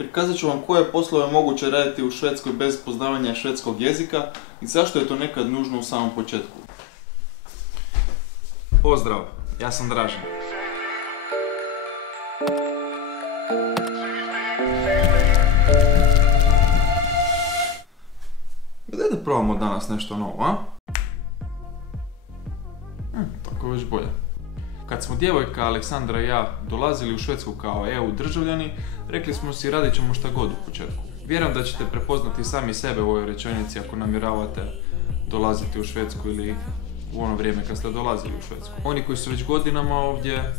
Prikazat ću vam koje poslove je moguće raditi u Švedskoj bez poznavanja švedskog jezika i zašto je to nekad nužno u samom početku. Pozdrav, ja sam Dražen. Gdje da probamo danas nešto novo, a? Tako je već bolje. Kad smo djevojka Aleksandra i ja dolazili u Švedsku kao EU državljani, rekli smo si radit ćemo šta god u početku. Vjerujem da ćete prepoznati sami sebe u ovoj rečenici ako namjeravate dolaziti u Švedsku ili u ono vrijeme kad ste dolazili u Švedsku. Oni koji su već godinama ovdje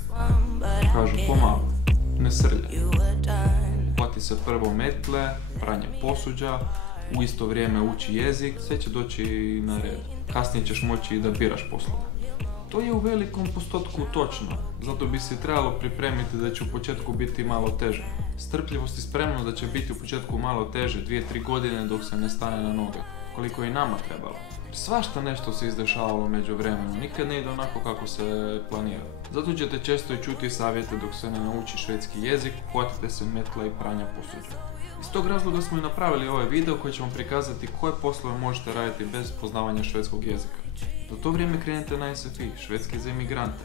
kažu pomalo, ne srljaj. Plati se prvo metle, pranje posuđa, u isto vrijeme uči jezik, sve će doći na red. Kasnije ćeš moći i da biraš poslove. To je u velikom postotku točno, zato bi se trebalo pripremiti da će u početku biti malo teže. Strpljivost i spremnost da će biti u početku malo teže, 2-3 godine dok se ne stane na noge, koliko je i nama trebalo. Svašta nešto se izdešavalo među vremenu, nikad ne ide onako kako se planira. Zato ćete često i čuti savjete dok se ne nauči švedski jezik, hvatite se metla i pranja posuđa. Iz tog razloga smo i napravili ovaj video koji će vam prikazati koje poslove možete raditi bez poznavanja švedskog jezika. Do to vrijeme krenete na SFI, švedski za imigrante.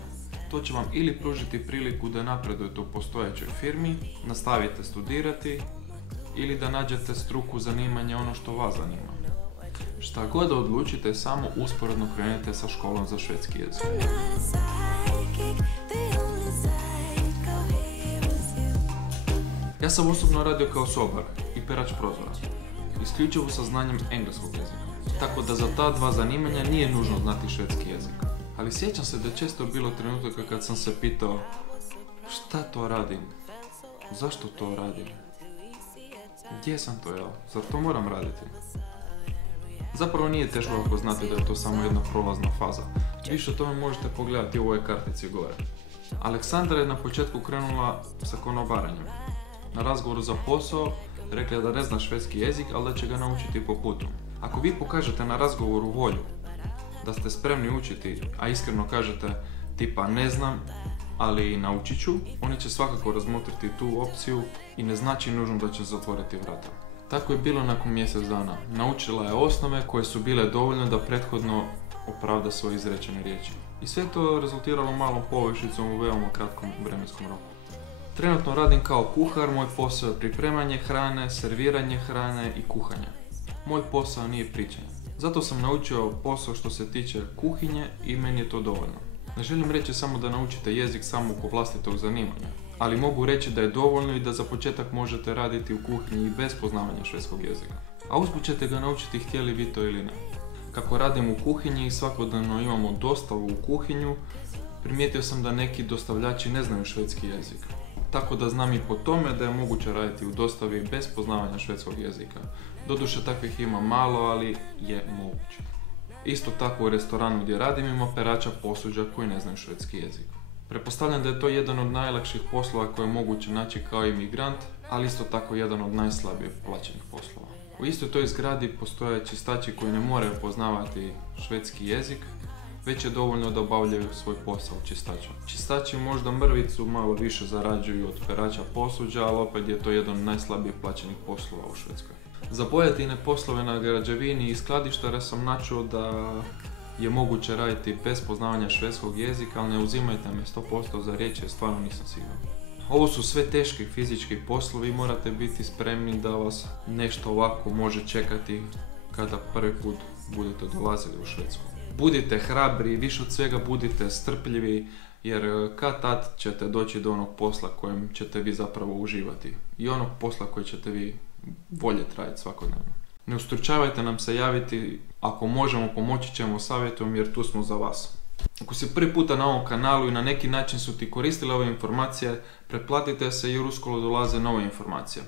To će vam ili pružiti priliku da napredujete u postojećoj firmi, nastavite studirati ili da nađete struku zanimanja ono što vas zanima. Šta god da odlučite, samo usporedno krenete sa školom za švedski jezik. Ja sam osobno radio kao sobar i perač prozora, isključivo sa znanjem engleskog jezika. Tako da za ta dva zanimanja nije nužno znati švedski jezik. Ali sjećam se da je često bilo trenutaka kad sam se pitao šta to radim? Zašto to radim? Gdje sam to ja? Zar to moram raditi? Zapravo nije teško ako znate da je to samo jedna prolazna faza. Više o tome možete pogledati u ovoj kartici gore. Aleksandra je na početku krenula sa konobaranjem. Na razgovoru za posao rekla je da ne zna švedski jezik, ali da će ga naučiti po putu. Ako vi pokažete na razgovoru volju da ste spremni učiti, a iskreno kažete tipa ne znam, ali naučit ću, oni će svakako razmotriti tu opciju i ne znači nužno da će zatvoriti vrata. Tako je bilo nakon mjesec dana. Naučila je osnove koje su bile dovoljne da prethodno opravda svoje izrečene riječi. I sve to rezultiralo malom povišicom u veoma kratkom vremenskom roku. Trenutno radim kao kuhar, moj posao je pripremanje hrane, serviranje hrane i kuhanje. Moj posao nije pričanje. Zato sam naučio posao što se tiče kuhinje i meni je to dovoljno. Ne želim reći samo da naučite jezik samo oko vlastitog zanimanja, ali mogu reći da je dovoljno i da za početak možete raditi u kuhinji i bez poznavanja švedskog jezika. A usput ćete ga naučiti htjeli vi to ili ne. Kako radim u kuhinji i svakodnevno imamo dostavu u kuhinju, primijetio sam da neki dostavljači ne znaju švedski jezik. Tako da znam i po tome da je moguće raditi u dostavi bez poznavanja švedskog jezika. Doduše takvih ima malo, ali je moguće. Isto tako u restoranu gdje radim ima perača posuđa koji ne znaju švedski jezik. Pretpostavljam da je to jedan od najlakših poslova koje je moguće naći kao imigrant, ali isto tako jedan od najslabije plaćenih poslova. U istoj toj zgradi postoje čistači koji ne moraju poznavati švedski jezik, već je dovoljno da obavljaju svoj posao čistača. Čistači možda mrvicu malo više zarađuju od perača posuđa, ali opet je to jedan od najslabije plaćenih poslova u Švedskoj. Za pojedine poslove na građevini i skladištara sam načuo da je moguće raditi bez poznavanja švedskog jezika, ali ne uzimajte me 100% za riječ jer stvarno nisam siguran. Ovo su sve teški fizički poslovi i morate biti spremni da vas nešto ovako može čekati kada prvi put budete dolazili u Švedsku. Budite hrabri, više od svega budite strpljivi, jer kad tad ćete doći do onog posla kojem ćete vi zapravo uživati i onog posla koji ćete vi voljeti raditi svakodnevno. Ne ustručavajte nam se javiti, ako možemo pomoći ćemo savjetom jer tu smo za vas. Ako si prvi puta na ovom kanalu i na neki način su ti koristile ove informacije, pretplatite se jer uskoro dolaze nove informacije.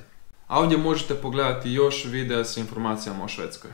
A ovdje možete pogledati još videa sa informacijama o Švedskoj.